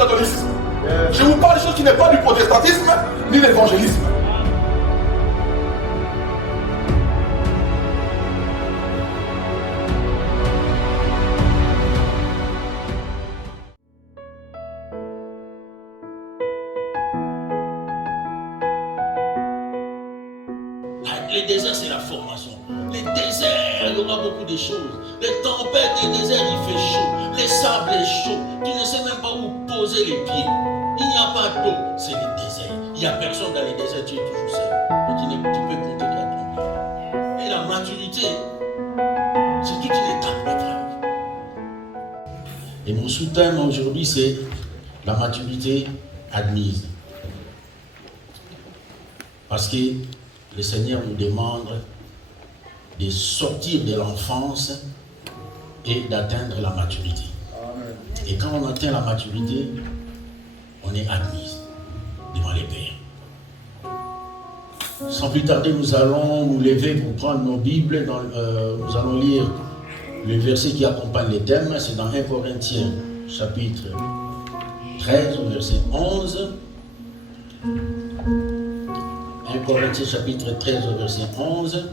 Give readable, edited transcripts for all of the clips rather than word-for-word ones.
catholicisme. Je vous parle de choses qui n'est pas du protestantisme, ni de l'évangélisme. Les déserts, c'est la formation. Les déserts, il y aura beaucoup de choses. Les tempêtes, les déserts, il fait chaud. Les sables, est chaud. Tu ne sais même pas où poser les pieds. Il n'y a pas d'eau. C'est les déserts. Il n'y a personne dans les déserts, tu es toujours seul. Mais tu peux compter qu'il y a ton bien. Et la maturité, c'est toute une étape d'épreuve. Et mon sous-thème aujourd'hui, c'est la maturité admise. Parce que le Seigneur nous demande de sortir de l'enfance et d'atteindre la maturité. Amen. Et quand on atteint la maturité, on est admis devant les pères. Sans plus tarder, nous allons nous lever pour prendre nos Bibles. Nous allons lire le verset qui accompagne les thèmes. C'est dans 1 Corinthiens, chapitre 13, verset 11. 1 Corinthiens chapitre 13 verset 11.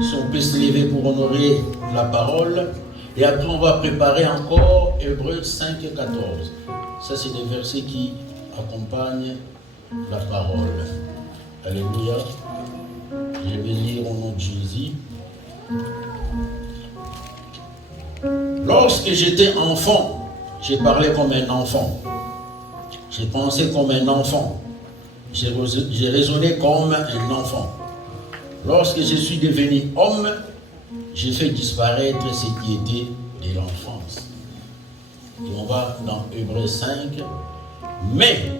Si on peut se lever pour honorer la parole. Et après on va préparer encore Hébreux 5 et 14. Ça c'est des versets qui accompagnent la parole. Alléluia. Je vais lire au nom de Jésus. Lorsque j'étais enfant, j'ai parlé comme un enfant. J'ai pensé comme un enfant. J'ai raisonné comme un enfant. Lorsque je suis devenu homme, j'ai fait disparaître ce qui était de l'enfance. Et on va dans Hébreux 5. Mais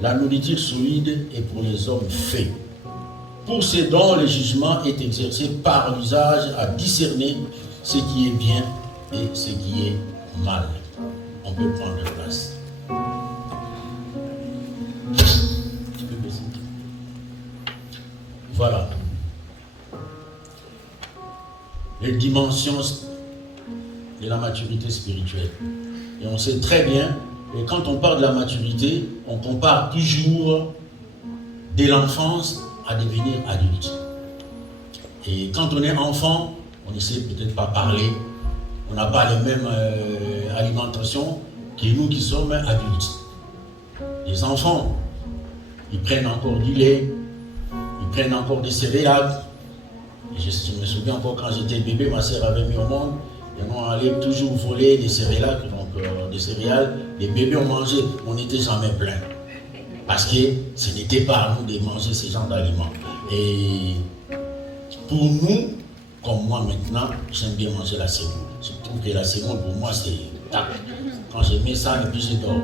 la nourriture solide est pour les hommes faits. Pour ce dont le jugement est exercé par l'usage à discerner ce qui est bien et ce qui est mal. On peut prendre place. Voilà. Les dimensions de la maturité spirituelle. Et on sait très bien, et quand on parle de la maturité, on compare toujours de l'enfance à devenir adulte. Et quand on est enfant, on ne sait peut-être pas parler, on n'a pas les mêmes alimentations que nous qui sommes adultes. Les enfants, ils prennent encore du lait, ils prennent encore des céréales. Et je me souviens encore quand j'étais bébé, ma sœur avait mis au monde, et on allait toujours voler des céréales, des céréales, les bébés ont mangé, on n'était jamais plein. Parce que ce n'était pas à nous de manger ce genre d'aliments. Et pour nous, comme moi maintenant, j'aime bien manger la semoule. Je trouve que la semoule pour moi c'est tac. Quand je mets ça, et puis je dors.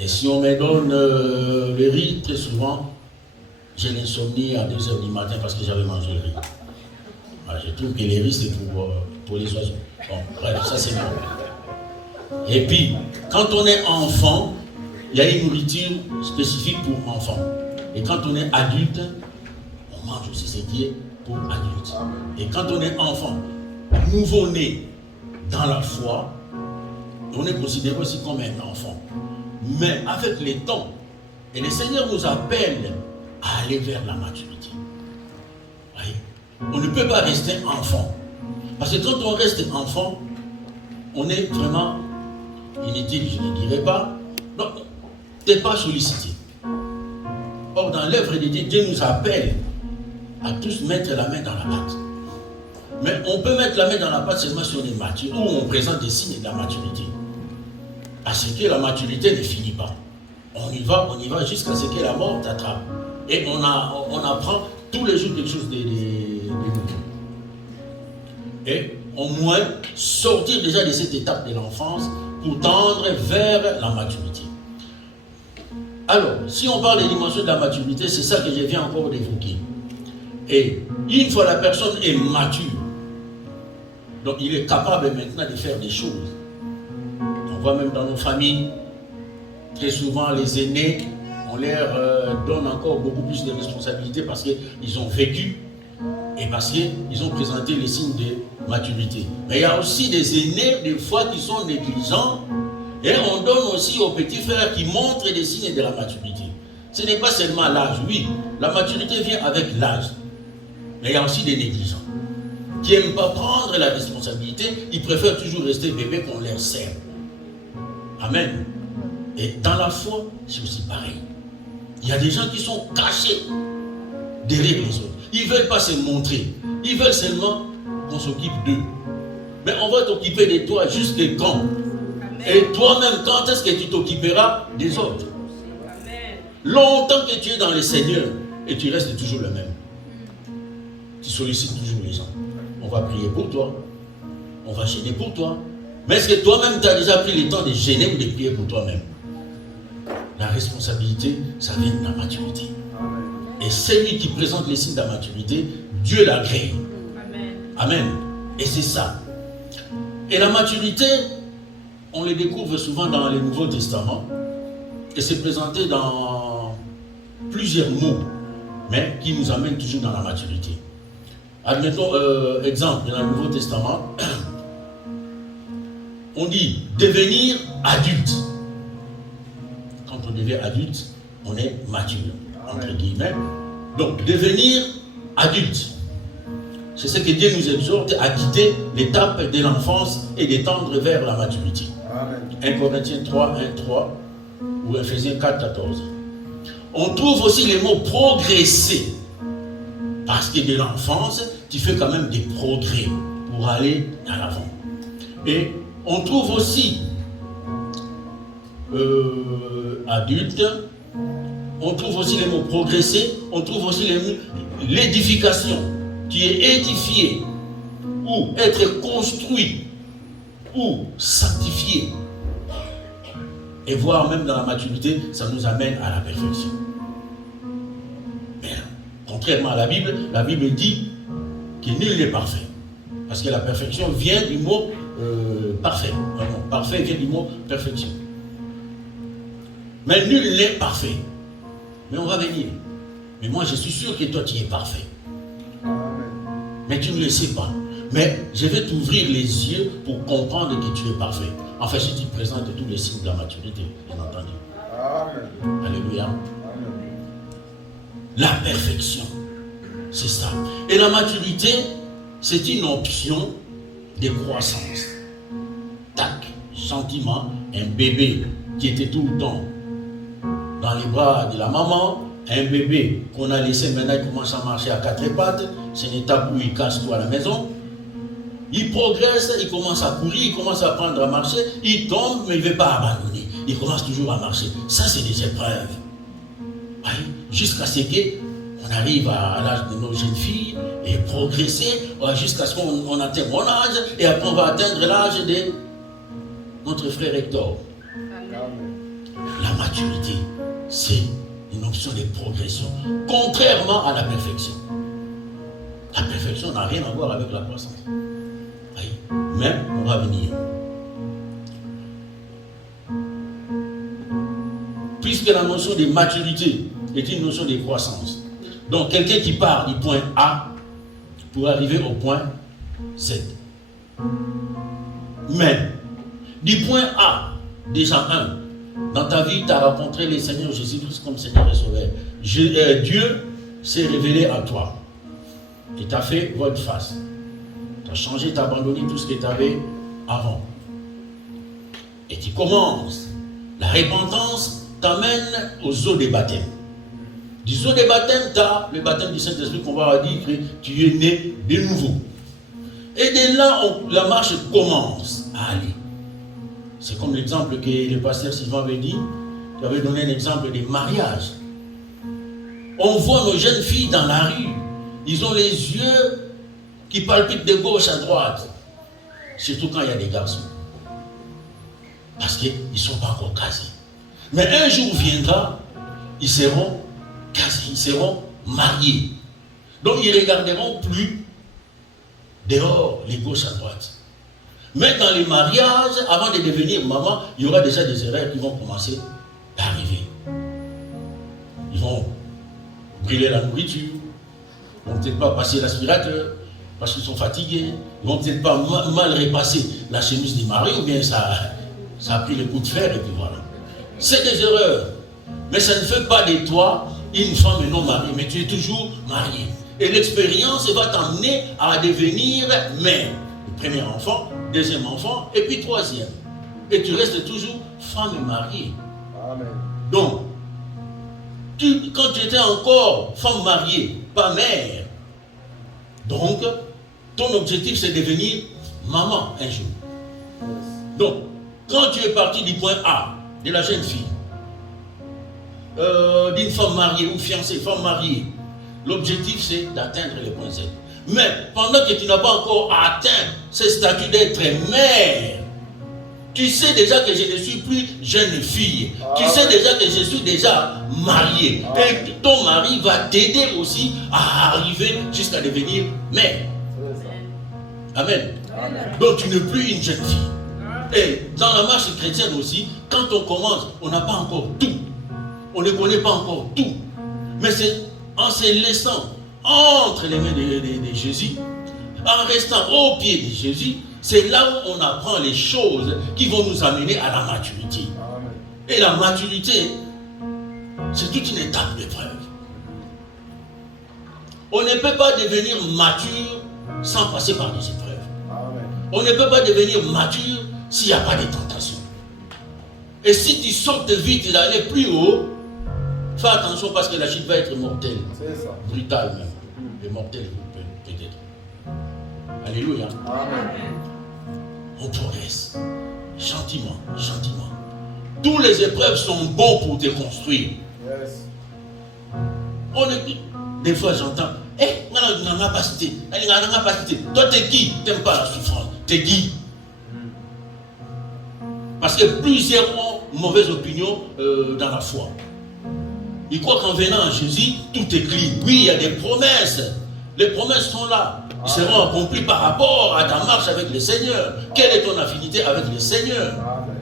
Et si on me donne le riz, très souvent, j'ai l'insomnie à 2h du matin parce que j'avais mangé le riz. Alors, je trouve que le riz c'est pour les oiseaux. Bon, bref, ça c'est bon. Et puis, quand on est enfant, il y a une nourriture spécifique pour enfants. Et quand on est adulte, on mange aussi ce qui est pour adultes. Et quand on est enfant, nouveau-né dans la foi, on est considéré aussi comme un enfant. Mais avec le temps, et le Seigneur nous appelle à aller vers la maturité. Voyez? On ne peut pas rester enfant. Parce que quand on reste enfant, on est vraiment inutile, je ne dirais pas. Non, tu n'es pas sollicité. Or, dans l'œuvre de Dieu, Dieu nous appelle à tous mettre la main dans la pâte. Mais on peut mettre la main dans la pâte seulement si on est mature, ou on présente des signes de la maturité. Parce que la maturité ne finit pas. On y va jusqu'à ce que la mort t'attrape. Et on apprend tous les jours quelque chose de nouveau. Et au moins sortir déjà de cette étape de l'enfance pour tendre vers la maturité. Alors, si on parle des dimensions de la maturité, c'est ça que je viens encore d'évoquer. Et une fois la personne est mature, donc il est capable maintenant de faire des choses. On voit même dans nos familles, très souvent les aînés, on leur donne encore beaucoup plus de responsabilités parce qu'ils ont vécu et parce qu'ils ont présenté les signes de maturité. Mais il y a aussi des aînés, des fois, qui sont négligents Et on donne aussi aux petits frères qui montrent des signes de la maturité. Ce n'est pas seulement l'âge, oui, la maturité vient avec l'âge. Mais il y a aussi des négligents qui n'aiment pas prendre la responsabilité, ils préfèrent toujours rester bébés qu'on leur sert. Amen. Et dans la foi, c'est aussi pareil. Il y a des gens qui sont cachés derrière les autres. Ils ne veulent pas se montrer. Ils veulent seulement qu'on s'occupe d'eux. Mais on va t'occuper de toi jusqu'à quand? Et toi-même, quand est-ce que tu t'occuperas des autres? Longtemps que tu es dans le Seigneur et tu restes toujours le même. Tu sollicites toujours les gens. On va prier pour toi. On va gêner pour toi. Mais est-ce que toi-même, tu as déjà pris le temps de gêner ou de prier pour toi-même? La responsabilité, ça vient de la maturité. Et celui qui présente les signes de la maturité, Dieu l'agrée. Amen. Et c'est ça. Et la maturité, on les découvre souvent dans le Nouveau Testament. Et c'est présenté dans plusieurs mots, mais qui nous amènent toujours dans la maturité. Admettons, exemple, dans le Nouveau Testament, on dit devenir adulte. Quand on devient adulte, on est mature, entre guillemets. Donc, devenir adulte. C'est ce que Dieu nous exhorte à quitter l'étape de l'enfance et d'étendre vers la maturité. Amen. 1 Corinthiens 3, 1, 3 ou Ephésiens 4, 14. On trouve aussi les mots progresser. Parce que de l'enfance, tu fais quand même des progrès pour aller à l'avant. Et on trouve aussi adulte, on trouve aussi les mots progresser, on trouve aussi l'édification, qui est édifié, ou être construit, ou sanctifié. Et voir même dans la maturité, ça nous amène à la perfection. Mais contrairement à la Bible dit que nul n'est parfait. Parce que la perfection vient du mot parfait. Non, parfait vient du mot perfection. Mais nul n'est parfait. Mais on va venir. Mais moi je suis sûr que toi tu es parfait. Mais tu ne le sais pas. Mais je vais t'ouvrir les yeux pour comprendre que tu es parfait. Enfin, si tu présentes tous les signes de la maturité, bien entendu. Amen. Alléluia. Amen. La perfection, c'est ça. Et la maturité, c'est une option de croissance. Tac, gentiment, un bébé qui était tout le temps dans les bras de la maman, un bébé qu'on a laissé maintenant, il commence à marcher à quatre pattes, c'est une étape où il casse tout à la maison. Il progresse, il commence à courir, il commence à apprendre à marcher, il tombe, mais il ne veut pas abandonner. Il commence toujours à marcher. Ça, c'est des épreuves. Oui, jusqu'à ce qu'on arrive à l'âge de nos jeunes filles et progresser jusqu'à ce qu'on atteigne mon âge et après on va atteindre l'âge de notre frère Hector. La maturité, c'est une option de progression, contrairement à la perfection. La perfection n'a rien à voir avec la croissance. Mais on va venir. Puisque la notion de maturité est une notion de croissance. Donc quelqu'un qui part du point A pour arriver au point Z. Mais du point A, déjà dans ta vie, tu as rencontré le Seigneur Jésus-Christ comme Seigneur et Sauveur. Dieu s'est révélé à toi. Et t'a fait votre face. Tu as changé, tu as abandonné tout ce que tu avais avant. Et tu commences. La repentance t'amène aux eaux des baptêmes. Du eaux des baptêmes, tu as le baptême du Saint-Esprit qu'on va dire que tu es né de nouveau. Et de là, la marche commence à aller. C'est comme l'exemple que le pasteur Sylvain avait dit. Tu avais donné un exemple de mariage. On voit nos jeunes filles dans la rue. Ils ont les yeux qui palpitent de gauche à droite. Surtout quand il y a des garçons. Parce qu'ils ne sont pas encore casés. Mais un jour viendra, ils seront casés, ils seront mariés. Donc ils ne regarderont plus dehors les gauches à droite. Mais dans les mariages, avant de devenir maman, il y aura déjà des erreurs qui vont commencer à arriver. Ils vont brûler la nourriture, ils ne vont peut-être pas passer l'aspirateur parce qu'ils sont fatigués, ils ne vont peut-être pas mal repasser la chemise du mari ou bien Ça a pris le coup de fer et puis voilà. C'est des erreurs. Mais ça ne fait pas de toi une femme non mariée, mais tu es toujours marié. Et l'expérience va t'amener à devenir mère. Le premier enfant, deuxième enfant, et puis troisième. Et tu restes toujours femme mariée. Amen. Donc, quand tu étais encore femme mariée, pas mère, donc, ton objectif c'est devenir maman un jour. Donc, quand tu es parti du point A, de la jeune fille, d'une femme mariée ou fiancée, femme mariée, l'objectif c'est d'atteindre le point Z. Mais pendant que tu n'as pas encore atteint ce statut d'être mère, tu sais déjà que je ne suis plus jeune fille. Tu sais déjà que je suis déjà mariée. Et ton mari va t'aider aussi à arriver jusqu'à devenir mère. Amen. Donc tu n'es plus une jeune fille. Et dans la marche chrétienne aussi, quand on commence, on n'a pas encore tout. On ne connaît pas encore tout. Mais c'est en se laissant entre les mains de Jésus, en restant au pied de Jésus, c'est là où on apprend les choses qui vont nous amener à la maturité. Amen. Et la maturité, c'est toute une étape d'épreuve. On ne peut pas devenir mature sans passer par des épreuves. Amen. On ne peut pas devenir mature s'il n'y a pas de tentation. Et si tu sautes vite d'aller plus haut, fais attention parce que la chute va être mortelle. C'est ça. Brutale même. Et mortelle peut-être. Alléluia. Amen. On progresse. Gentiment, gentiment. Toutes les épreuves sont bonnes pour te construire. Yes. On est... Des fois j'entends, on n'a pas cité. Toi t'es qui? T'aimes pas la souffrance. T'es qui? Parce que plusieurs ont mauvaise opinion dans la foi. Ils croient qu'en venant à Jésus, tout est clean. Oui, il y a des promesses. Les promesses sont là. Ils seront accomplies par rapport à ta marche avec le Seigneur. Quelle est ton affinité avec le Seigneur? Amen.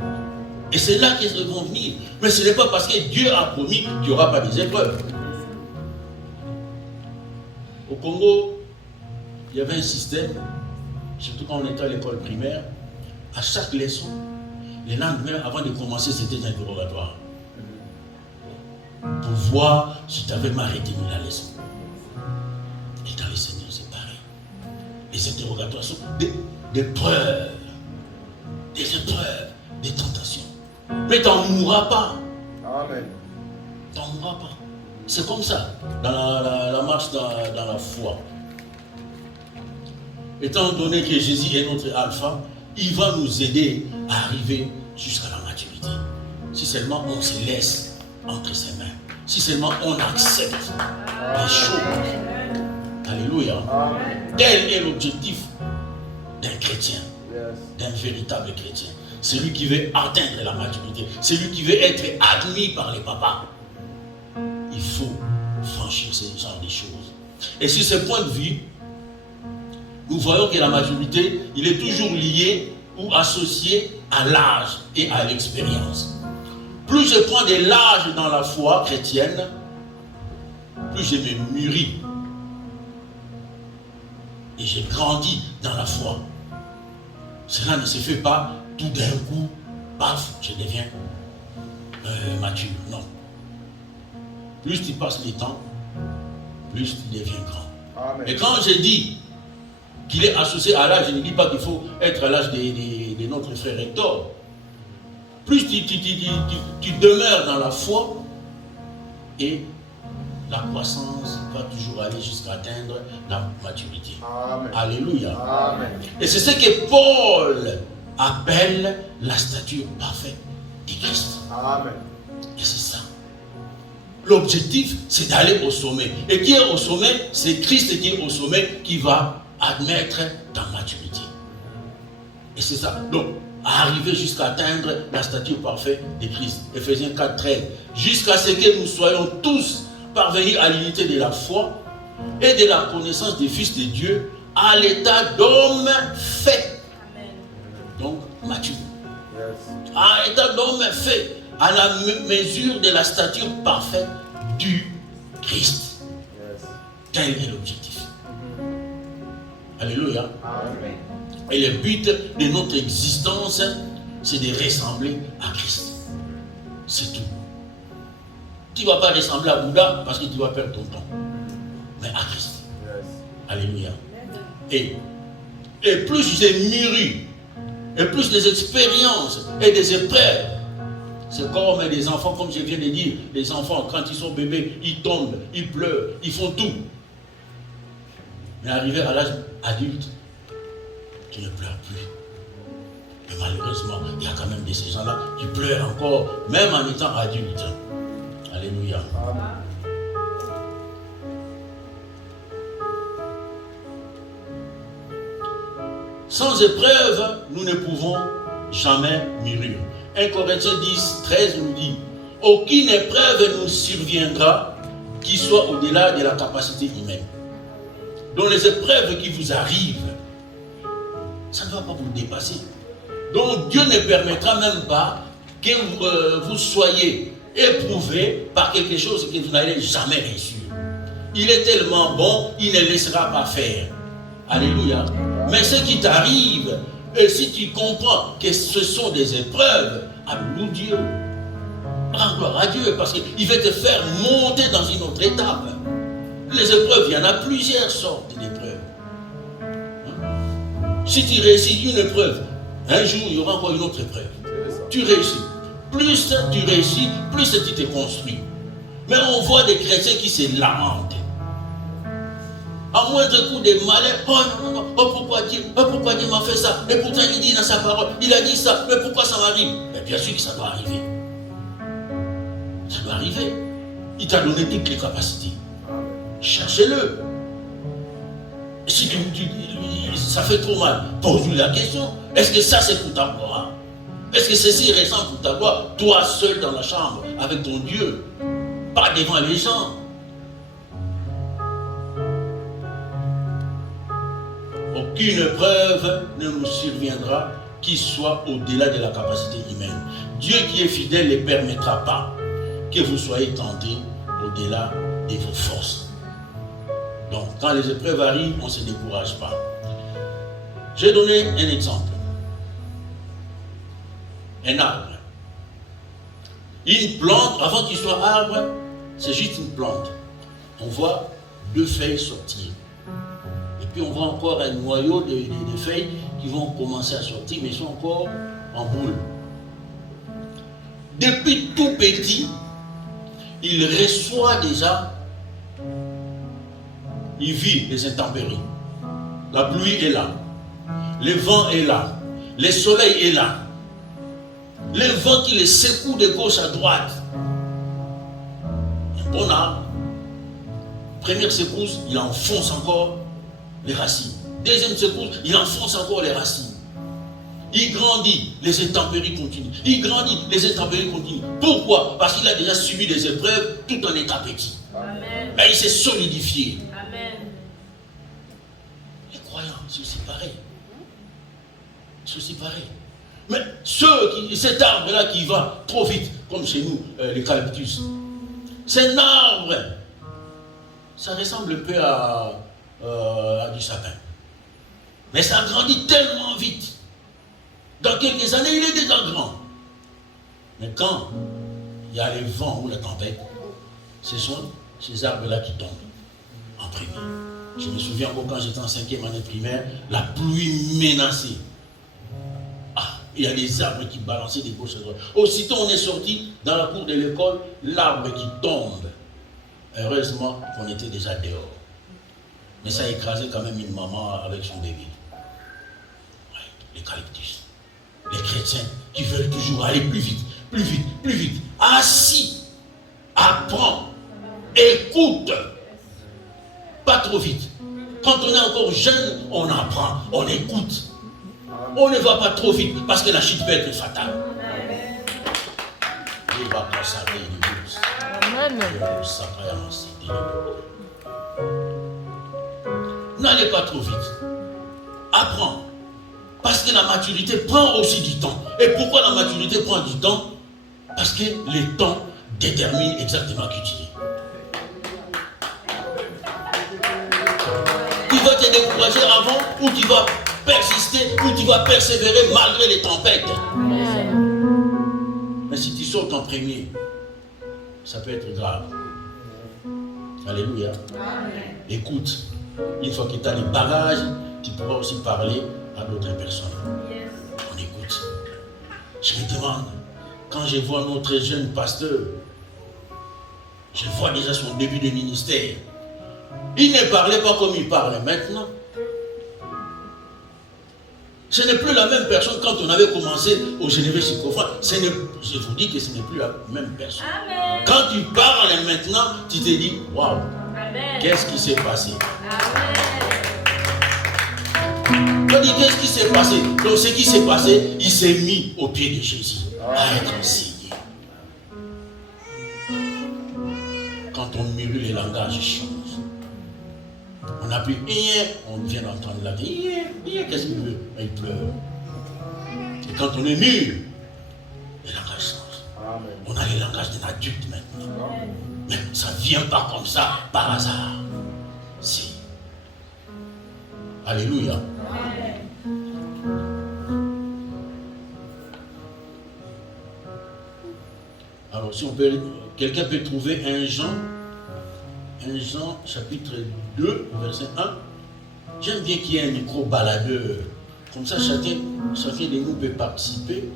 Et c'est là qu'ils vont venir. Mais ce n'est pas parce que Dieu a promis qu'il n'y aura pas des épreuves. Au Congo, il y avait un système, surtout quand on était à l'école primaire, à chaque leçon, les lendemains, avant de commencer, c'était un interrogatoire. Pour voir si tu avais mal retenu la leçon. Et dans les Seigneurs, c'est pareil. Les interrogatoires sont des preuves, des épreuves, des tentations. Mais tu n'en mourras pas. Amen. Tu n'en mourras pas. C'est comme ça, dans la marche dans la foi. Étant donné que Jésus est notre alpha, il va nous aider à arriver jusqu'à la maturité. Si seulement on se laisse entre ses mains. Si seulement on accepte les choses. Alléluia. Amen. Tel est l'objectif d'un chrétien, Yes. d'un véritable chrétien. Celui qui veut atteindre la maturité. Celui qui veut être admis par les papas. Il faut franchir ce genre de choses. Et sur ce point de vue, nous voyons que la maturité, il est toujours lié ou associé à l'âge et à l'expérience. Plus je prends de l'âge dans la foi chrétienne, plus je me mûris. Et je grandis dans la foi. Cela ne se fait pas tout d'un coup, paf, je deviens mature. Non. Plus tu passes le temps, plus tu deviens grand. Amen. Et quand je dis qu'il est associé à l'âge, je ne dis pas qu'il faut être à l'âge de notre frère Hector. Plus tu demeures dans la foi, et la croissance va toujours aller jusqu'à atteindre la maturité. Amen. Alléluia. Amen. Et c'est ce que Paul appelle la stature parfaite de Christ. Amen. Et c'est ça. L'objectif, c'est d'aller au sommet. Et qui est au sommet? C'est Christ qui est au sommet qui va admettre ta maturité. Et c'est ça. Donc, arriver jusqu'à atteindre la stature parfaite de Christ. Ephésiens 4, 13. Jusqu'à ce que nous soyons tous parvenus à l'unité de la foi et de la connaissance des fils de Dieu, à l'état d'homme fait. Amen. Donc, mature. Yes. À l'état d'homme fait, à la mesure de la stature parfaite du Christ. Yes. Tel est l'objectif. Alléluia. Amen. Et le but de notre existence, c'est de ressembler à Christ. C'est tout. Tu ne vas pas ressembler à Bouddha parce que tu vas perdre ton temps. Mais à Christ. Yes. Alléluia. Et plus j'ai mûri, et plus des expériences et des épreuves, c'est comme des enfants, comme je viens de dire, les enfants, quand ils sont bébés, ils tombent, ils pleurent, ils font tout. Mais arrivé à l'âge adulte, tu ne pleures plus. Mais malheureusement, il y a quand même de ces gens-là qui pleurent encore, même en étant adultes. Alléluia. Amen. Sans épreuve, nous ne pouvons jamais mûrir. 1 Corinthiens 10, 13 nous dit, aucune épreuve nous surviendra qui soit au-delà de la capacité humaine. Donc les épreuves qui vous arrivent, ça ne va pas vous dépasser. Donc Dieu ne permettra même pas que vous soyez éprouvé par quelque chose que vous n'allez jamais réussir. Il est tellement bon, il ne laissera pas faire. Alléluia. Mais ce qui t'arrive, et si tu comprends que ce sont des épreuves, alléluia Dieu. Rends gloire à Dieu parce qu'il veut te faire monter dans une autre étape. Les épreuves, il y en a plusieurs sortes d'épreuves. Si tu réussis une épreuve, un jour il y aura encore une autre épreuve. Tu réussis. Plus tu réussis, plus tu te construis. Mais on voit des chrétiens qui se lamentent. À moindre coup de malheur, oh non, non, non, oh pourquoi Dieu m'a fait ça? Et pourtant il dit dans sa parole, il a dit ça, mais pourquoi ça m'arrive? Mais bien sûr que ça doit arriver. Ça doit arriver. Il t'a donné toutes les capacités. Cherchez-le. Si ça fait trop mal, pose-lui la question. Est-ce que ça c'est pour ta gloire? Est-ce que ceci est récent pour ta gloire? Toi seul dans la chambre, avec ton Dieu, pas devant les gens. Aucune épreuve ne nous surviendra qui soit au-delà de la capacité humaine. Dieu qui est fidèle ne permettra pas que vous soyez tentés au-delà de vos forces. Donc, quand les épreuves arrivent, on ne se décourage pas. J'ai donné un exemple. Un arbre. Une plante, avant qu'il soit arbre, c'est juste une plante. On voit deux feuilles sortir. Et puis on voit encore un noyau de feuilles qui vont commencer à sortir, mais ils sont encore en boule. Depuis tout petit, il reçoit déjà, il vit les intempéries. La pluie est là, le vent est là, le soleil est là, le vent qui le secoue de gauche à droite. Un bon arbre, première secousse, il enfonce encore les racines. Deuxième secousse, il enfonce encore les racines. Il grandit, les intempéries continuent. Il grandit, les intempéries continuent. Pourquoi? Parce qu'il a déjà subi des épreuves tout en étant petit. Amen. Et il s'est solidifié. Amen. Les croyants, c'est aussi pareil. C'est aussi pareil. Mais cet arbre-là qui va trop vite, comme chez nous, l'eucalyptus, c'est un arbre. Ça ressemble un peu à du sapin. Mais ça grandit tellement vite. Dans quelques années, il est déjà grand. Mais quand il y a les vents ou la tempête, ce sont ces arbres-là qui tombent en premier. Je me souviens encore quand j'étais en 5e année primaire, la pluie menaçait. Ah, il y a des arbres qui balançaient des gauche à droite. Aussitôt on est sorti dans la cour de l'école, l'arbre qui tombe. Heureusement qu'on était déjà dehors. Mais ça a écrasé quand même une maman avec son bébé. Ouais, l'eucalyptus. Les chrétiens qui veulent toujours aller plus vite, plus vite, plus vite. Assis, apprends, écoute. Pas trop vite. Quand on est encore jeune, on apprend, on écoute. On ne va pas trop vite parce que la chute peut être fatale. Il va consacrer les Amen. N'allez pas trop vite. Apprends. Parce que la maturité prend aussi du temps. Et pourquoi la maturité prend du temps? Parce que le temps détermine exactement qui tu es. Tu vas te décourager avant ou tu vas persister ou tu vas persévérer malgré les tempêtes. Amen. sortent en premier, ça peut être grave. Alléluia. Amen. Écoute, une fois que tu as les bagages, tu pourras aussi parler à d'autres personnes. Yes. On écoute. Je me demande, quand je vois notre jeune pasteur, je vois déjà son début de ministère. Il ne parlait pas comme il parle maintenant. Ce n'est plus la même personne quand on avait commencé au Génévé Psychophone. Je vous dis que ce n'est plus la même personne. Amen. Quand tu parles maintenant, tu te dis, waouh, Amen. qu'est-ce qui s'est passé? Amen. On dit, qu'est-ce qui s'est passé? Donc, ce qui s'est passé, il s'est mis au pied de Jésus à être enseigné. Quand on murmure, les langages changent. On n'a plus hier, on vient d'entendre la vie. Hier, qu'est-ce qu'il veut? Il pleure. Et quand on est mûr, les langages changent. Amen. On a les langages d'un adulte maintenant. Amen. Mais ça ne vient pas comme ça, par hasard. Si. Alléluia. Amen. Alors, si on peut, quelqu'un peut trouver un Jean chapitre 2, verset 1. J'aime bien qu'il y ait un micro-baladeur. Comme ça, chacun de nous peut participer.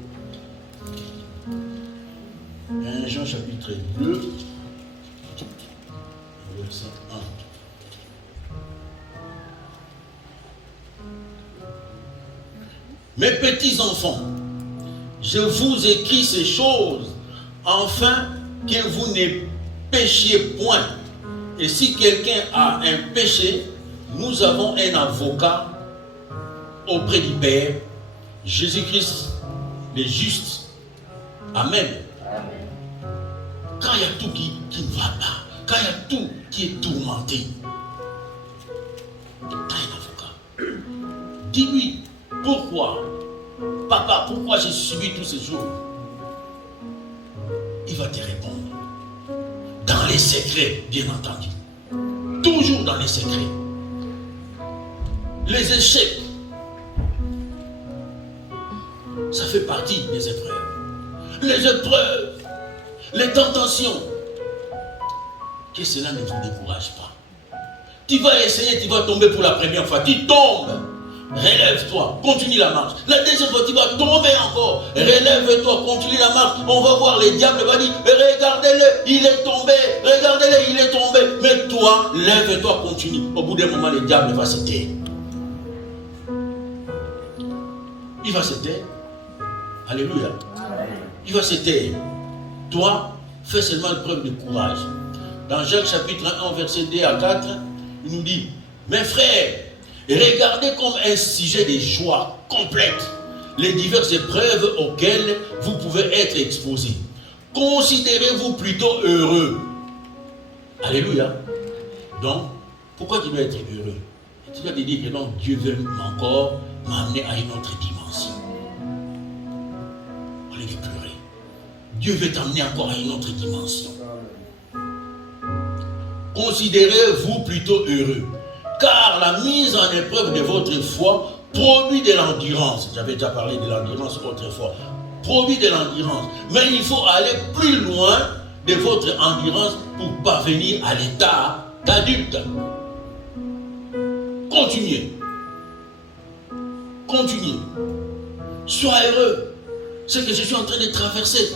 1 Jean chapitre 2, verset 1. Mes petits enfants, je vous écris ces choses afin que vous ne péchiez point. Et si quelqu'un a un péché, nous avons un avocat auprès du Père, Jésus-Christ, le juste. Amen. Quand il y a tout qui ne va pas, quand il y a tout qui est tourmenté, tu as un avocat. Dis-lui, pourquoi, papa, pourquoi j'ai subi tous ces jours? Il va te répondre. Dans les secrets, bien entendu. Toujours dans les secrets. Les échecs, ça fait partie des épreuves. Les épreuves, les tentations, que cela ne vous décourage pas. Tu vas essayer, tu vas tomber pour la première fois. Tu tombes. Relève-toi, continue la marche. La deuxième fois, tu vas tomber encore. Relève-toi, continue la marche. On va voir, les diables va dire, regardez-le, il est tombé. Regardez-le, il est tombé. Mais toi, lève-toi, continue. Au bout d'un moment, le diable va se taire. Il va se taire. Alléluia. Il va se taire. Toi, fais seulement preuve de courage. Dans Jacques chapitre 1, verset 2 à 4, il nous dit, mes frères, regardez comme un sujet de joie complète les diverses épreuves auxquelles vous pouvez être exposés. Considérez-vous plutôt heureux. Alléluia. Donc, pourquoi tu dois être heureux? Tu dois te dire que donc Dieu veut encore m'amener à une autre dimension. Au lieu de pleurer. Dieu veut t'amener encore à une autre dimension. Considérez-vous plutôt heureux. Car la mise en épreuve de votre foi produit de l'endurance. J'avais déjà parlé de l'endurance autrefois. Produit de l'endurance. Mais il faut aller plus loin de votre endurance pour parvenir à l'état d'adulte. Continuez. Continuez. Sois heureux. Ce que je suis en train de traverser,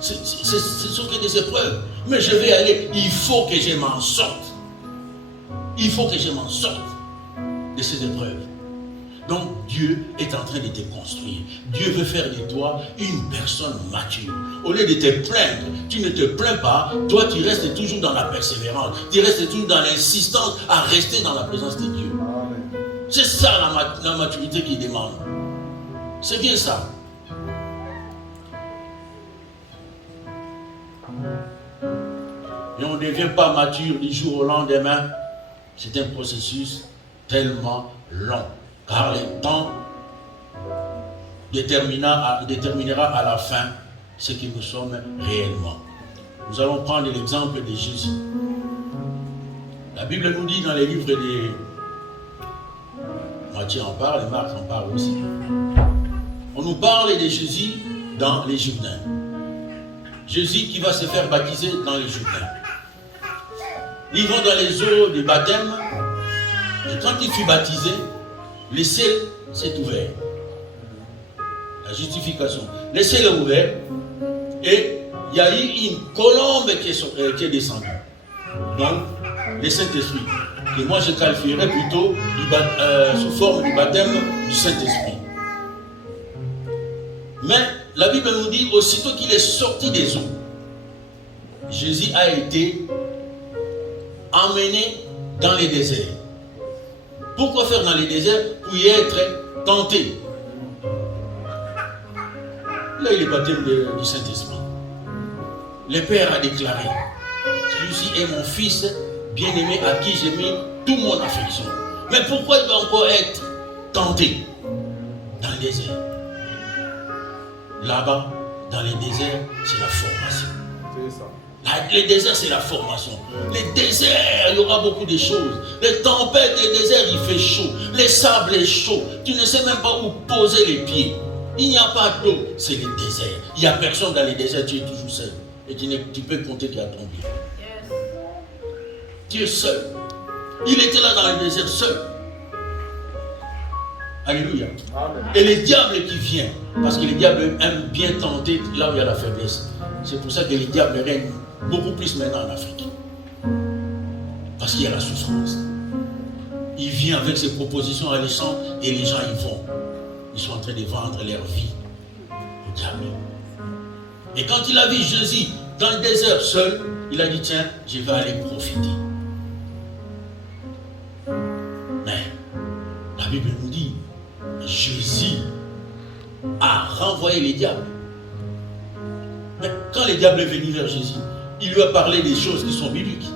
ce sont que des épreuves. Mais je vais aller. Il faut que je m'en sorte. Il faut que je m'en sorte de ces épreuves. Donc Dieu est en train de te construire. Dieu veut faire de toi une personne mature. Au lieu de te plaindre, tu ne te plains pas. Toi, tu restes toujours dans la persévérance. Tu restes toujours dans l'insistance à rester dans la présence de Dieu. C'est ça la maturité qu'il demande. C'est bien ça. Et on ne devient pas mature du jour au lendemain. C'est un processus tellement long. Car le temps déterminera à la fin ce que nous sommes réellement. Nous allons prendre l'exemple de Jésus. La Bible nous dit dans les livres de Matthieu en parle, Marc en parle aussi. On nous parle de Jésus dans les Jourdains. Jésus qui va se faire baptiser dans les Jourdains. Il va dans les eaux de baptême. Et quand il fut baptisé, le ciel s'est ouvert. La justification. Le ciel est ouvert. Et il y a eu une colombe qui est descendue. Donc, le Saint-Esprit. Et moi, je qualifierais plutôt sous forme du baptême du Saint-Esprit. Mais la Bible nous dit, aussitôt qu'il est sorti des eaux, Jésus a été emmené dans les déserts. Pourquoi faire dans les déserts? Pour y être tenté. Là, il est baptême du Saint-Esprit. Le Père a déclaré, Jésus est mon fils bien-aimé à qui j'ai mis toute mon affection. Mais pourquoi il va encore être tenté dans le désert? Là-bas, dans les déserts, c'est la formation. C'est ça. Les déserts, c'est la formation. Les déserts, il y aura beaucoup de choses. Les tempêtes des déserts, il fait chaud. Les sables est chaud. Tu ne sais même pas où poser les pieds. Il n'y a pas d'eau, c'est les déserts. Il n'y a personne dans les déserts, tu es toujours seul. Et tu peux compter qu'il y a ton bien. Yes. Tu es seul. Il était là dans le désert seul. Alléluia. Amen. Et le diable qui vient, parce que le diable aime bien tenter là où il y a la faiblesse. C'est pour ça que le diable règne beaucoup plus maintenant en Afrique. Parce qu'il y a la souffrance. Il vient avec ses propositions alléchantes et les gens y vont. Ils sont en train de vendre leur vie au diable. Et quand il a vu Jésus dans le désert seul, il a dit, tiens, je vais aller profiter. Mais la Bible nous dit, Jésus a renvoyé les diables. Mais quand le diable est venu vers Jésus, il lui a parlé des choses qui sont bibliques.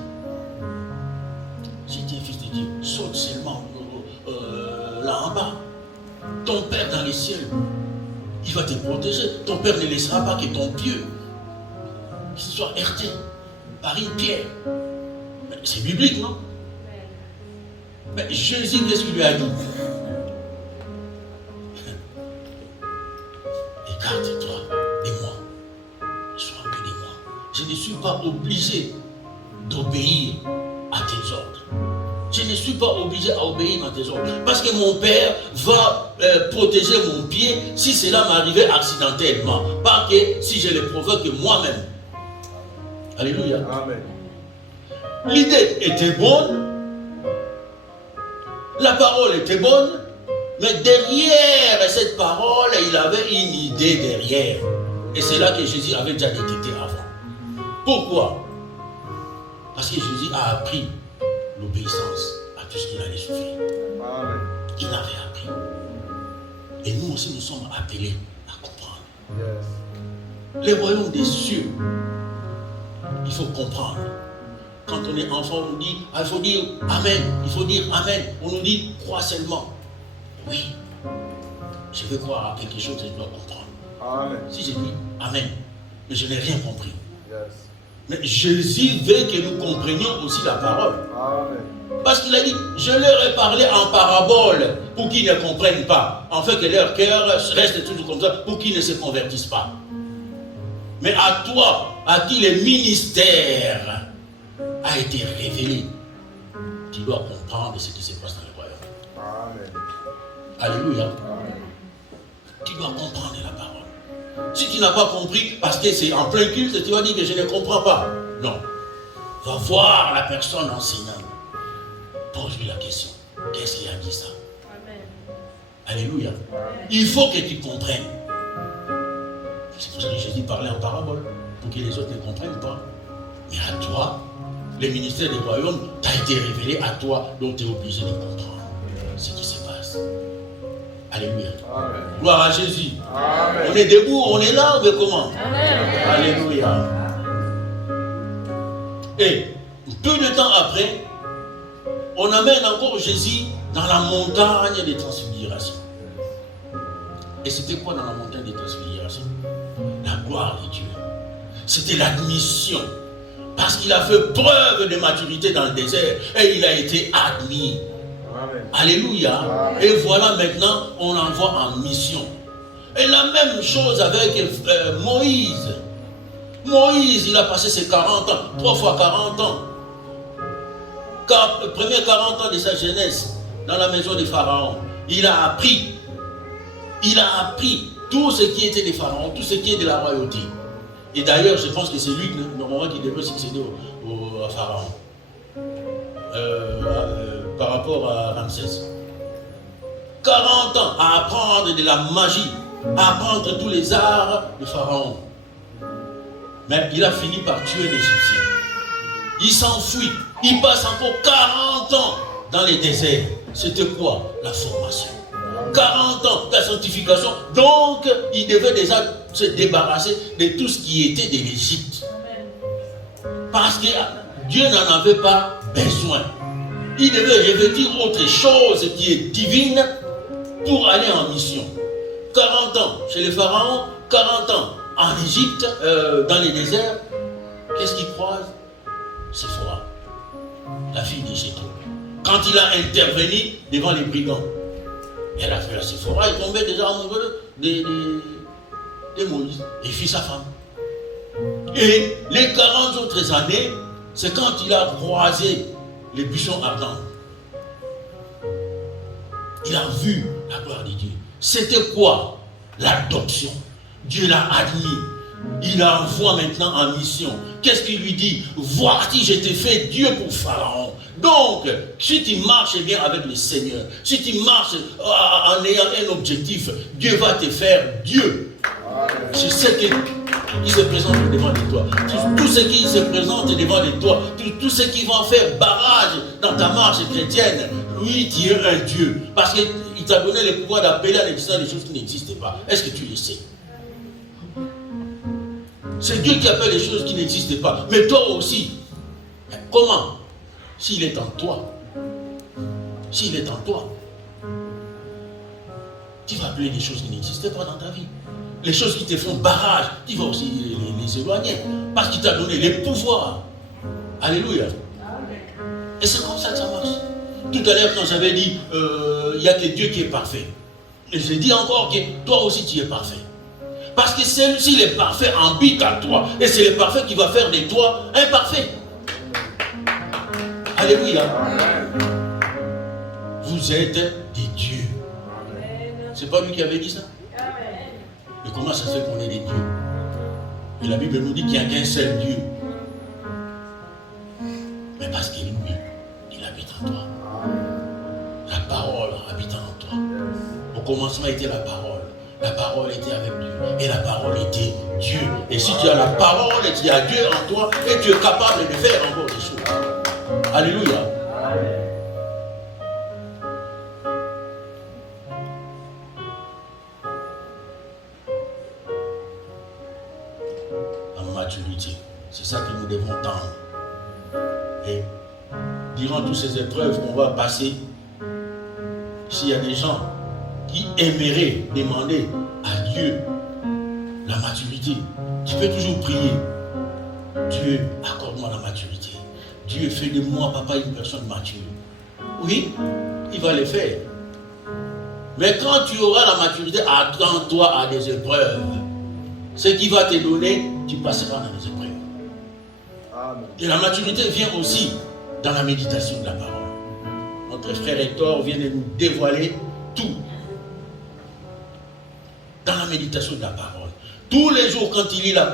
Si tu es fils de Dieu, saute seulement là en bas. Ton Père dans les cieux, il va te protéger. Ton Père ne laissera pas que ton pied soit heurté par une pierre. C'est biblique, non? Mais Jésus, qu'est-ce qu'il lui a dit? Écarte-toi de moi. Sois un peu de moi. Je ne suis pas obligé d'obéir à tes ordres. Je ne suis pas obligé à obéir à tes ordres. Parce que mon Père va protéger mon pied si cela m'arrivait accidentellement. Pas que si je le provoque moi-même. Alléluia. Amen. L'idée était bonne. La parole était bonne. Mais derrière cette parole, il avait une idée derrière. Et c'est là que Jésus avait déjà détecté avant. Pourquoi? Parce que Jésus a appris l'obéissance à tout ce qu'il allait souffrir. Amen. Il avait appris. Et nous aussi, nous sommes appelés à comprendre. Yes. Les royaumes des cieux, il faut comprendre. Quand on est enfant, on nous dit, il faut dire Amen. Il faut dire Amen. On nous dit, crois seulement. Oui, je veux croire à quelque chose et je dois comprendre. Amen. Si j'ai dit Amen, mais je n'ai rien compris. Yes. Mais Jésus veut que nous comprenions aussi la parole. Amen. Parce qu'il a dit, je leur ai parlé en parabole pour qu'ils ne comprennent pas. En fait, que leur cœur reste toujours comme ça pour qu'ils ne se convertissent pas. Mais à toi, à qui le ministère a été révélé, tu dois comprendre ce qui se passe dans le royaume. Amen. Alléluia. Amen. Tu dois comprendre la parole. Si tu n'as pas compris, parce que c'est en plein culte, tu vas dire que je ne comprends pas. Non. Va voir la personne enseignante. Pose-lui la question. Qu'est-ce qu'il a dit ça? Amen. Alléluia. Il faut que tu comprennes. C'est pour ça que Jésus parlait en parabole, pour que les autres ne comprennent pas. Mais à toi, le ministère du royaume t'a été révélé à toi, donc tu es obligé de comprendre ce qui se passe. Alléluia. Amen. Gloire à Jésus. Amen. On est debout, on est là, mais comment? Amen. Alléluia. Et peu de temps après, on amène encore Jésus dans la montagne des transfigurations. Et c'était quoi dans la montagne des transfigurations? La gloire de Dieu. C'était l'admission. Parce qu'il a fait preuve de maturité dans le désert et il a été admis. Amen. Alléluia. Amen. Et voilà maintenant, on l'envoie en mission. Et la même chose avec Moïse. Moïse, il a passé ses 40 ans, 3 fois 40 ans. Premier 40 ans de sa jeunesse dans la maison des pharaons. Il a appris tout ce qui était des pharaons, tout ce qui est de la royauté. Et d'ailleurs, je pense que c'est lui, normalement, qui devrait succéder au pharaon. Par rapport à Ramsès. 40 ans à apprendre de la magie, à apprendre tous les arts du pharaon. Mais il a fini par tuer l'Égyptien. Il s'enfuit. Il passe encore 40 ans dans les déserts. C'était quoi? La formation. 40 ans, la sanctification. Donc, il devait déjà se débarrasser de tout ce qui était de l'Égypte. Parce que Dieu n'en avait pas besoin. Il devait revêtir autre chose qui est divine pour aller en mission. 40 ans chez les pharaons, 40 ans en Égypte, dans les déserts. Qu'est-ce qu'il croise? Séphora, la fille de Jétro. Quand il a intervenu devant les brigands, elle a fait la Séphora, il tombait déjà amoureux de Moïse et fit sa femme. Et les 40 autres années, c'est quand il a croisé les buissons ardents. Il a vu la gloire de Dieu. C'était quoi? L'adoption. Dieu l'a admis. Il l'envoie maintenant en mission. Qu'est-ce qu'il lui dit? Voici, je t'ai fait Dieu pour Pharaon. Donc, si tu marches bien avec le Seigneur, si tu marches en ayant un objectif, Dieu va te faire Dieu. C'est ce qui se présente devant de toi. Tout ce qui se présente devant de toi, tout ce qui va faire barrage dans ta marche chrétienne, oui, tu es un Dieu. Parce qu'il t'a donné le pouvoir d'appeler à l'existence des choses qui n'existent pas. Est-ce que tu le sais? C'est Dieu qui appelle les choses qui n'existent pas. Mais toi aussi, comment? S'il est en toi, tu vas appeler des choses qui n'existent pas dans ta vie. Les choses qui te font barrage, tu vas aussi les éloigner. Parce qu'il t'a donné les pouvoirs. Alléluia. Et c'est comme ça que ça marche. Tout à l'heure, quand j'avais dit, il n'y a que Dieu qui est parfait. Et je dis encore que toi aussi tu es parfait. Parce que celui-ci, est parfait, habite en toi. Et c'est le parfait qui va faire de toi imparfait. Alléluia. Vous êtes des dieux. C'est pas lui qui avait dit ça? Et comment ça se fait qu'on est des dieux? Et la Bible nous dit qu'il n'y a qu'un seul Dieu. Mais parce qu'il lui, il habite en toi. La parole habitant en toi. Au commencement était la parole. La parole était avec Dieu. Et la parole était Dieu. Et si tu as la parole et tu as Dieu en toi, et tu es capable de faire encore des choses. Alléluia. En maturité. C'est ça que nous devons tendre. Et durant toutes ces épreuves qu'on va passer, s'il y a des gens qui aimeraient demander à Dieu la maturité, tu peux toujours prier. Dieu, accorde-moi la maturité. Dieu, fais de moi, papa, une personne mature. Oui, il va le faire. Mais quand tu auras la maturité, attends-toi à des épreuves. Ce qui va te donner, tu passeras dans les épreuves. Amen. Et la maturité vient aussi dans la méditation de la parole. Notre frère Hector vient de nous dévoiler tout. Dans la méditation de la parole. Tous les jours, quand il lit la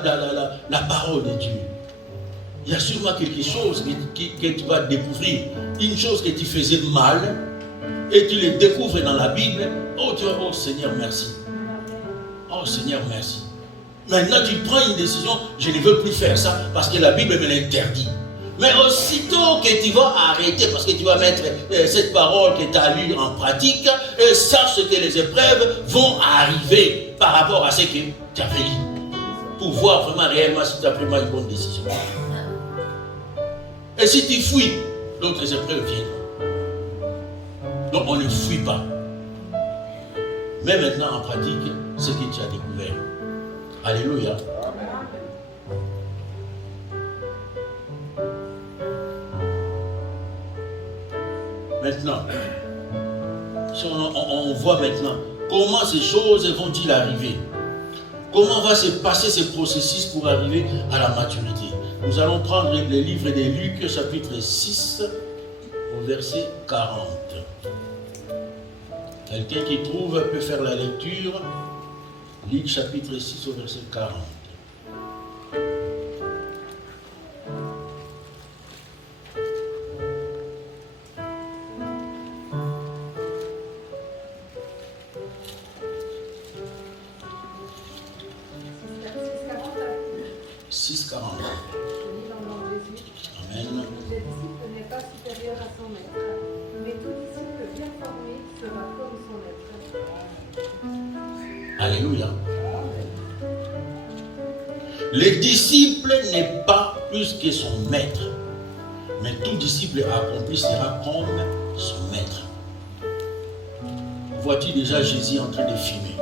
parole de Dieu, il y a sûrement quelque chose que tu vas découvrir. Une chose que tu faisais mal, et tu le découvres dans la Bible. Oh, tu vas, oh Seigneur, merci. Oh Seigneur, merci. Maintenant, tu prends une décision, je ne veux plus faire ça parce que la Bible me l'interdit. Mais aussitôt que tu vas arrêter, parce que tu vas mettre cette parole que tu as lue en pratique, sache que les épreuves vont arriver par rapport à ce que tu avais lu. Pour voir vraiment réellement si tu as pris une bonne décision. Et si tu fuis, d'autres épreuves viennent. Donc on ne fuit pas. Mais maintenant en pratique, ce que tu as découvert. Alléluia. Maintenant, si on voit maintenant comment ces choses vont-ils arriver. Comment va se passer ce processus pour arriver à la maturité? Nous allons prendre les livres de Luc, chapitre 6, au verset 40. Quelqu'un qui trouve peut faire la lecture. Luc, chapitre 6, au verset 40. Amen. Le disciple n'est pas supérieur à son maître, mais tout disciple bien formé sera comme son maître. Alléluia. Le disciple n'est pas plus que son maître, mais tout disciple accompli sera comme son maître. Vois-tu déjà Jésus en train de fumer?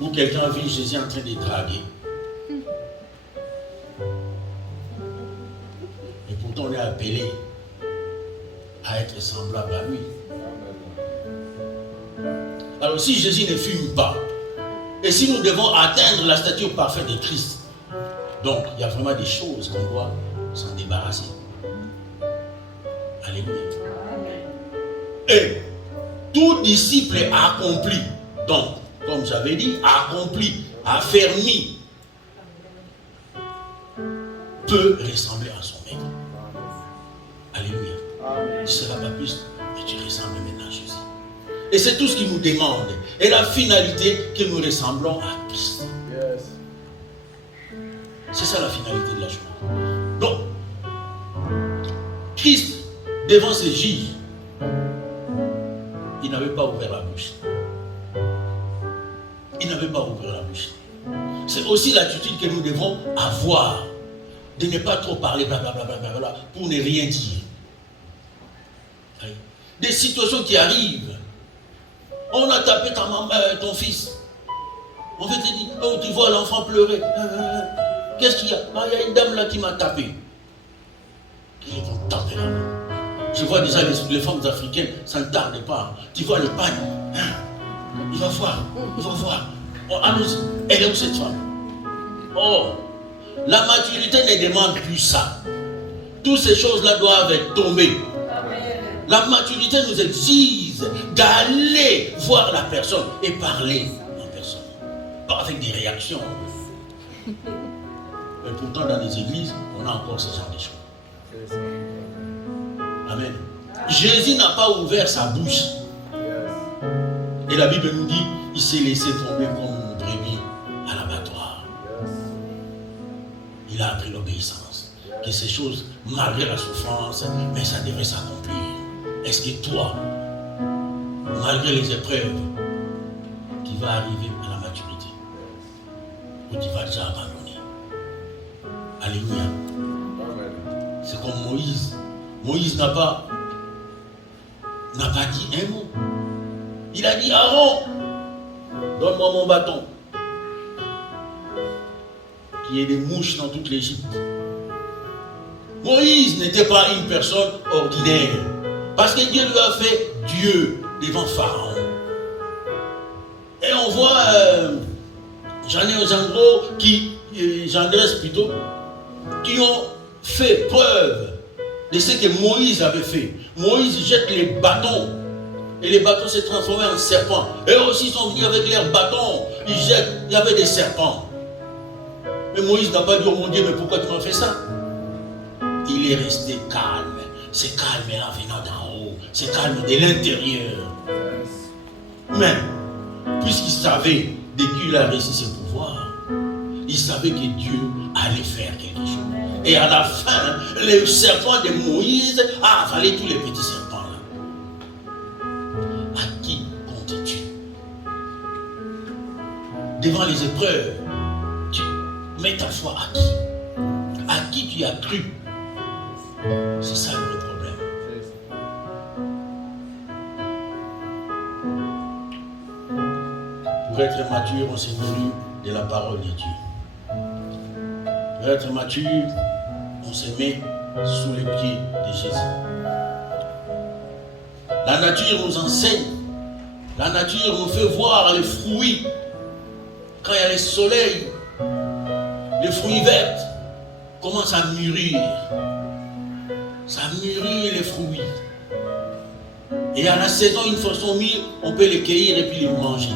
Ou quelqu'un a vu Jésus en train de draguer? Et pourtant on est appelé à être semblable à lui. Alors si Jésus ne fume pas, et si nous devons atteindre la stature parfaite de Christ, donc il y a vraiment des choses qu'on doit s'en débarrasser. Alléluia. Et tout disciple accompli, donc comme j'avais dit, accompli, affermi, peut ressembler à son maître. Alléluia. Tu ne seras pas plus, mais tu ressembles maintenant à Jésus. Et c'est tout ce qu'il nous demande. Et la finalité, que nous ressemblons à Christ. Yes. C'est ça la finalité de la chose. Donc, Christ, devant ses juges, il n'avait pas ouvert la bouche. Il n'avait pas ouvert la bouche. C'est aussi l'attitude que nous devons avoir, de ne pas trop parler, blablabla, pour ne rien dire. Des situations qui arrivent. On a tapé ta maman, ton fils. On veut te dire, oh, tu vois l'enfant pleurer. Qu'est-ce qu'il y a? Ah, il y a une dame là qui m'a tapé. Qui est ton tempérament? Je vois déjà les femmes africaines, ça ne tarde pas. Tu vois le pagne. Il va voir. Oh, allons-y. Elle est où cette femme? Oh, la maturité ne demande plus ça. Toutes ces choses-là doivent tomber. La maturité nous exige d'aller voir la personne et parler en personne. Pas avec des réactions. Mais pourtant, dans les églises, on a encore ce genre de choses. Amen. Jésus n'a pas ouvert sa bouche. Et la Bible nous dit, il s'est laissé tomber comme une brebis à l'abattoir. Il a appris l'obéissance. Que ces choses, malgré la souffrance, mais ça devrait s'accomplir. Est-ce que toi, malgré les épreuves, tu vas arriver à la maturité? Ou tu vas déjà abandonner? Alléluia. C'est comme Moïse. Moïse n'a pas dit un mot. Il a dit, Aaron, donne-moi mon bâton. Qu'il y ait des mouches dans toute l'Égypte. Moïse n'était pas une personne ordinaire. Parce que Dieu lui a fait Dieu devant Pharaon. Et on voit Jean-Andrés plutôt, qui ont fait preuve de ce que Moïse avait fait. Moïse jette les bâtons. Et les bâtons s'est transformés en serpents. Eux aussi sont venus avec leurs bâtons. Ils jettent, il y avait des serpents. Mais Moïse n'a pas dit, oh mon Dieu, mais pourquoi tu m'as fait ça? Il est resté calme. C'est calme là venant d'en haut. C'est calme de l'intérieur. Mais, puisqu'il savait de qui il a reçu ses pouvoirs, il savait que Dieu allait faire quelque chose. Et à la fin, le serpent de Moïse a avalé tous les petits serpents là. À qui comptes-tu? Devant les épreuves, tu mets ta foi à qui? À qui tu as cru? C'est ça le problème. Pour être mature, on s'est nourri de la parole de Dieu. Pour être mature, on se met sous les pieds de Jésus. La nature nous enseigne La nature nous fait voir les fruits. Quand il y a le soleil, les fruits verts commencent à mûrir. Ça mûrit les fruits. Et à la saison, une fois sont mis, on peut les cueillir et puis les manger.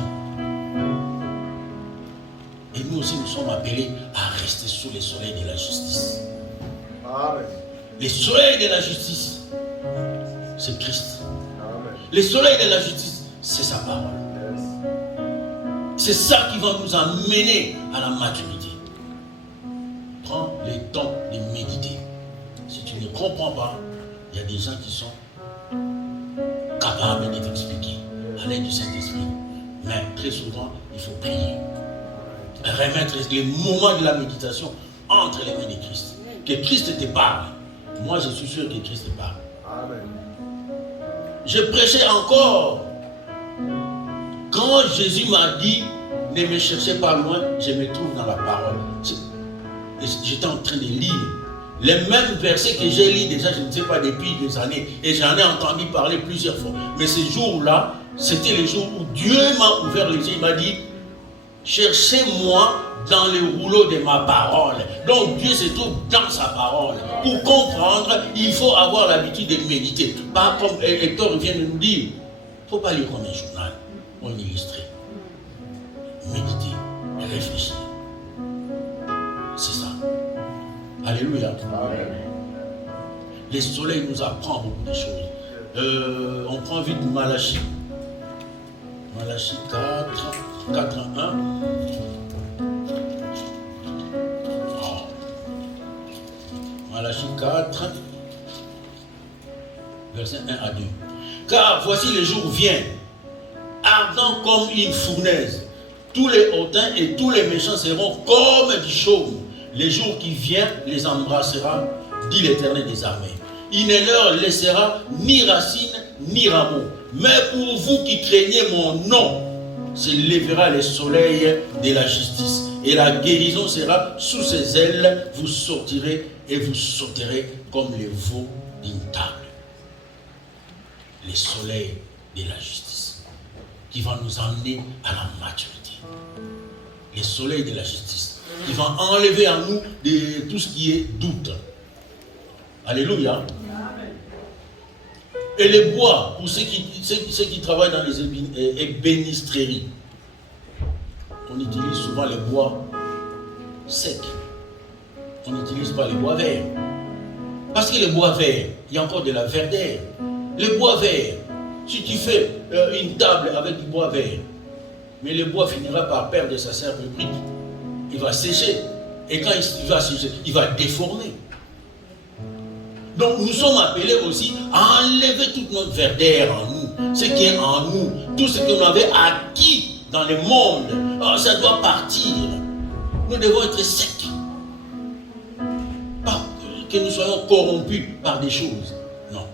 Et nous aussi, nous sommes appelés à rester sous le soleil de la justice. Amen. Le soleil de la justice, c'est Christ. Amen. Le soleil de la justice, c'est sa parole. Yes. C'est ça qui va nous amener à la maturité. Prends le temps de méditer. Si tu ne comprends pas, il y a des gens qui sont capables de t'expliquer à l'aide du Saint-Esprit. Mais très souvent, il faut prier. Remettre les moments de la méditation entre les mains de Christ. Que Christ te parle. Moi, je suis sûr que Christ te parle. Amen. Je prêchais encore. Quand Jésus m'a dit, ne me cherchez pas loin, je me trouve dans la parole. J'étais en train de lire les mêmes versets que j'ai lus déjà, je ne sais pas, depuis des années. Et j'en ai entendu parler plusieurs fois. Mais ce jour-là, c'était le jour où Dieu m'a ouvert les yeux. Il m'a dit, cherchez-moi dans le rouleau de ma parole. Donc Dieu se trouve dans sa parole. Pour comprendre, il faut avoir l'habitude de méditer. Pas comme Hector vient de nous dire. Il ne faut pas lire comme un journal, on illustré. Méditer, réfléchir. C'est ça. Alléluia. Amen. Le soleil nous apprend beaucoup de choses. On prend vite Malachie. Malachie 4, 4 à 1. Malachie 4, verset 1 à 2. Car voici le jour vient, ardent comme une fournaise. Tous les hautains et tous les méchants seront comme du chaume. Le jour qui vient les embrassera, dit l'Éternel des armées. Il ne leur laissera ni racine ni rameau. Mais pour vous qui craignez mon nom, se lèvera le soleil de la justice. Et la guérison sera sous ses ailes. Vous sortirez et vous sauterez comme les veaux d'une table. Le soleil de la justice qui va nous emmener à la maturité. Le soleil de la justice qui va enlever en nous de tout ce qui est doute. Alléluia. Et les bois, pour ceux qui travaillent dans les ébénisteries, on utilise souvent les bois secs. On n'utilise pas les bois verts. Parce que les bois verts, il y a encore de la verdeur. Les bois verts, si tu fais une table avec du bois vert, mais le bois finira par perdre sa serre de brique. Il va sécher. Et quand il va sécher, il va déformer. Donc nous sommes appelés aussi à enlever toute notre verdeur en nous. Ce qui est en nous, tout ce qu'on avait acquis dans le monde, ça doit partir. Nous devons être secs. Pas que nous soyons corrompus par des choses. Non.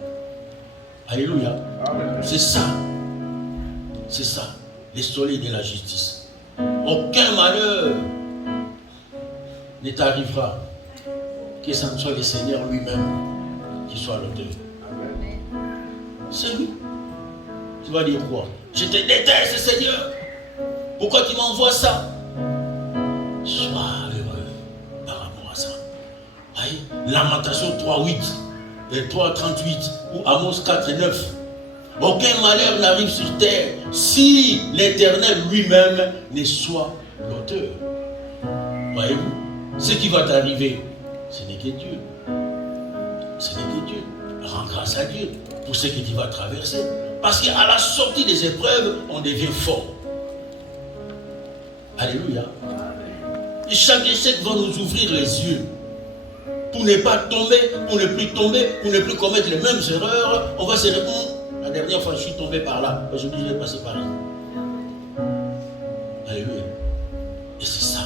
Alléluia. Amen. C'est ça. C'est ça. Les soleils de la justice. Aucun malheur ne t'arrivera que ce ne soit le Seigneur lui-même qui soit l'auteur. Amen. C'est lui. Tu vas dire quoi? Je te déteste, Seigneur. Pourquoi tu m'envoies ça? Sois heureux par rapport à ça. Aïe, Lamentation 3:8 et 3:38 ou Amos 4:9. Aucun malheur n'arrive sur terre si l'Éternel lui-même ne soit l'auteur. Voyez-vous, ce qui va t'arriver, ce n'est que Dieu. Ce n'est que Dieu. Rends grâce à Dieu pour ce que tu vas traverser. Parce qu'à la sortie des épreuves, on devient fort. Alléluia. Et chaque échec va nous ouvrir les yeux. Pour ne pas tomber, pour ne plus tomber, pour ne plus commettre les mêmes erreurs, on va se répondre. La dernière fois, je suis tombé par là. Aujourd'hui, je vais passer par là. Alléluia. Et c'est ça.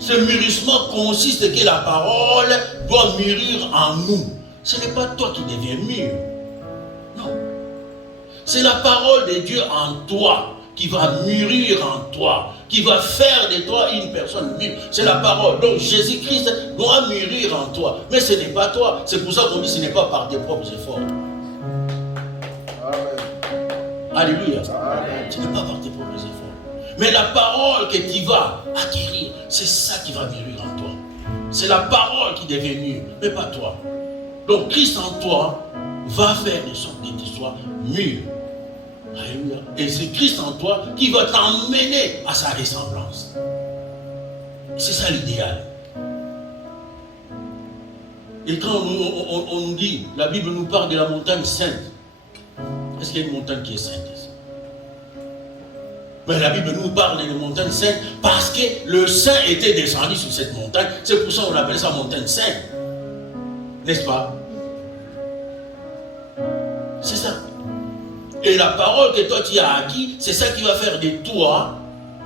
Ce mûrissement consiste que la parole doit mûrir en nous. Ce n'est pas toi qui deviens mûr. Non. C'est la parole de Dieu en toi qui va mûrir en toi, qui va faire de toi une personne mûre. C'est la parole. Donc Jésus-Christ doit mûrir en toi. Mais ce n'est pas toi. C'est pour ça qu'on dit que ce n'est pas par tes propres efforts. Amen. Alléluia. Amen. Ce n'est pas par tes propres efforts. Mais la parole que tu vas acquérir, c'est ça qui va mûrir en toi. C'est la parole qui devient mûre, mais pas toi. Donc Christ en toi va faire de sorte que tu sois mûr. Alléluia. Et c'est Christ en toi qui va t'emmener à sa ressemblance. C'est ça l'idéal. Et quand on nous dit, la Bible nous parle de la montagne sainte. Est-ce qu'il y a une montagne qui est sainte ici? Mais la Bible nous parle de montagne sainte parce que le Saint était descendu sur cette montagne. C'est pour ça qu'on appelle ça montagne sainte. N'est-ce pas? C'est ça. Et la parole que toi tu as acquis, c'est ça qui va faire de toi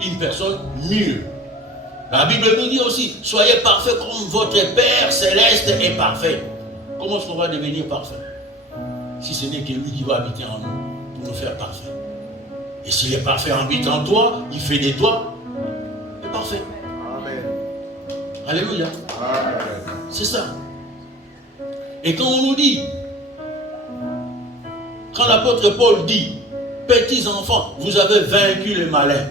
une personne mûre. La Bible nous dit aussi, soyez parfaits comme votre Père céleste est parfait. Comment est-ce qu'on va devenir parfait? Si ce n'est que lui qui va habiter en nous pour nous faire parfaits. Et s'il est parfait habite en toi, il fait de toi le parfait. Amen. Alléluia. Amen. C'est ça. Et quand on nous dit, quand l'apôtre Paul dit, petits enfants, vous avez vaincu les malins.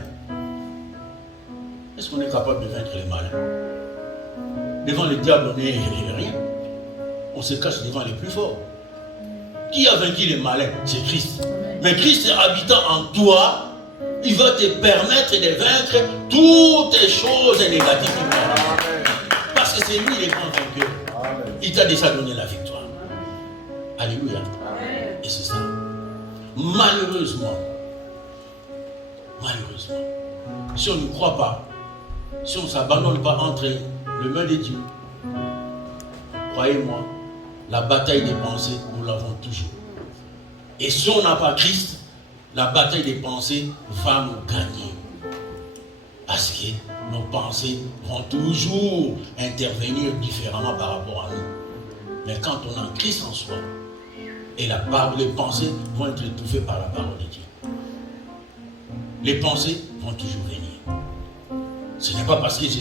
Est-ce qu'on est capable de vaincre les malins? Devant le diable, on n'est rien. On se cache devant les plus forts. Qui a vaincu les malins? C'est Christ. Mais Christ habitant en toi, il va te permettre de vaincre toutes les choses négatives du monde. Parce que c'est lui le grand vainqueur. Amen. Il t'a déjà donné la victoire. Alléluia. Amen. Et c'est ça. Malheureusement, si on ne croit pas, si on ne s'abandonne pas entre les mains de Dieu, croyez-moi, la bataille des pensées, nous l'avons toujours. Et si on n'a pas Christ, la bataille des pensées va nous gagner. Parce que nos pensées vont toujours intervenir différemment par rapport à nous. Mais quand on a Christ en soi, et les pensées vont être étouffées par la parole de Dieu. Les pensées vont toujours venir. Ce n'est pas parce que je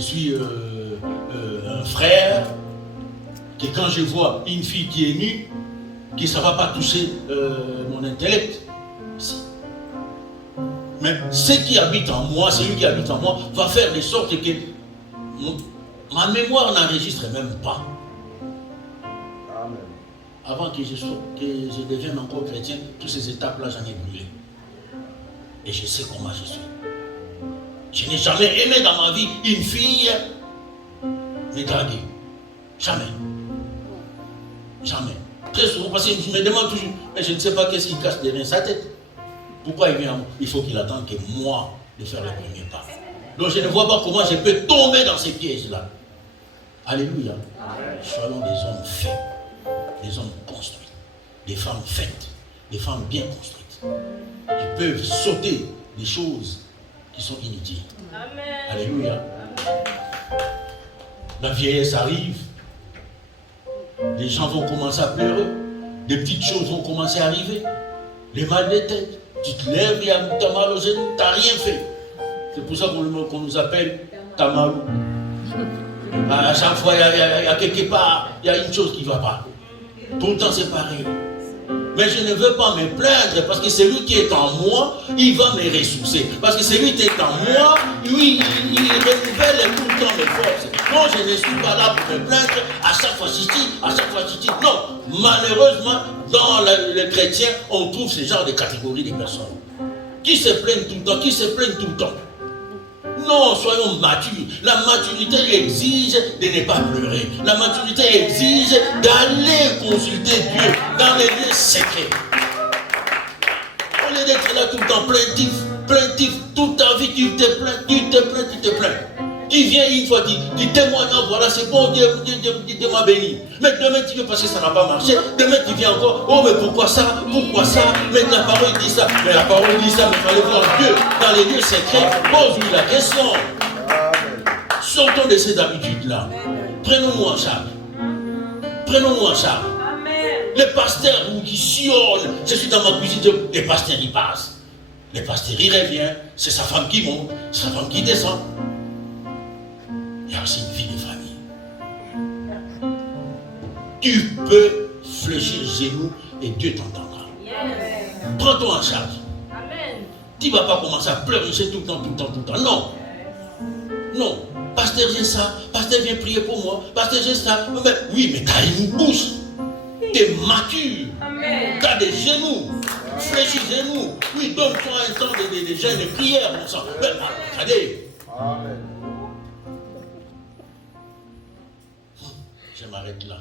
suis un frère que quand je vois une fille qui est nue, que ça ne va pas toucher mon intellect. Mais ce qui habite en moi, celui qui habite en moi, va faire de sorte que ma mémoire n'enregistre même pas. Amen. Avant que je devienne encore chrétien, toutes ces étapes-là, j'en ai brûlé. Et je sais comment je suis. Je n'ai jamais aimé dans ma vie une fille me draguer. Jamais. Jamais. Très souvent, parce que je me demande toujours, mais je ne sais pas qu'est-ce qui cache derrière sa tête. Pourquoi il vient à moi? Il faut qu'il attende que moi de faire le premier pas. Donc je ne vois pas comment je peux tomber dans ces pièges-là. Alléluia. Soyons des hommes faits, des hommes construits, des femmes faites, des femmes bien construites, qui peuvent sauter des choses qui sont inutiles. Amen. Alléluia. La vieillesse arrive, les gens vont commencer à pleurer, des petites choses vont commencer à arriver, les mal de tête. Tu te lèves, tu as mal aux genoux, tu n'as rien fait. C'est pour ça qu'on nous appelle Tamarou. À chaque fois, il y a quelque part, il y a une chose qui ne va pas. Tout le temps, c'est pareil. Mais je ne veux pas me plaindre parce que celui qui est en moi, il va me ressourcer. Parce que celui qui est en moi, lui, il renouvelle tout le temps mes forces. Non, je ne suis pas là pour me plaindre à chaque fois ceci, à chaque fois ceci. Non, malheureusement, dans les chrétiens, on trouve ce genre de catégorie de personnes qui se plaignent tout le temps, qui se plaignent tout le temps. Non, soyons matures. La maturité exige de ne pas pleurer. La maturité exige d'aller consulter Dieu dans les lieux secrets. Au lieu d'être là tout le temps plaintif, toute ta vie tu te plains. Tu viens une fois, tu témoignes, voilà, c'est bon, Dieu m'a béni. Mais demain tu veux parce que ça n'a pas marché. Demain tu viens encore, oh mais pourquoi ça? Mais la parole dit ça. Mais la parole dit ça, mais il fallait voir Dieu dans les lieux secrets. Pose-lui la question. Sortons de ces habitudes-là. Prenons-nous en charge. Amen. Les pasteurs qui sillonnent, je suis dans ma cuisine, les pasteurs ils passent. Les pasteurs ils reviennent, c'est sa femme qui monte, c'est sa femme qui descend. Il y a aussi une vie de famille. Tu peux fléchir les genoux et Dieu t'entendra. Yes. Prends-toi en charge. Amen. Tu ne vas pas commencer à pleurnicher tout le temps, tout le temps, tout le temps. Non. Non. Pasteur, j'ai ça. Pasteur, viens prier pour moi. Pasteur, j'ai ça. Mais, oui, mais tu as une bouche. Tu es mature. Amen. Tu as des genoux. Fléchis les genoux. Oui, donne-toi un temps de jeûne et de prière, mon sang. Mais, regardez. Amen. Je m'arrête là.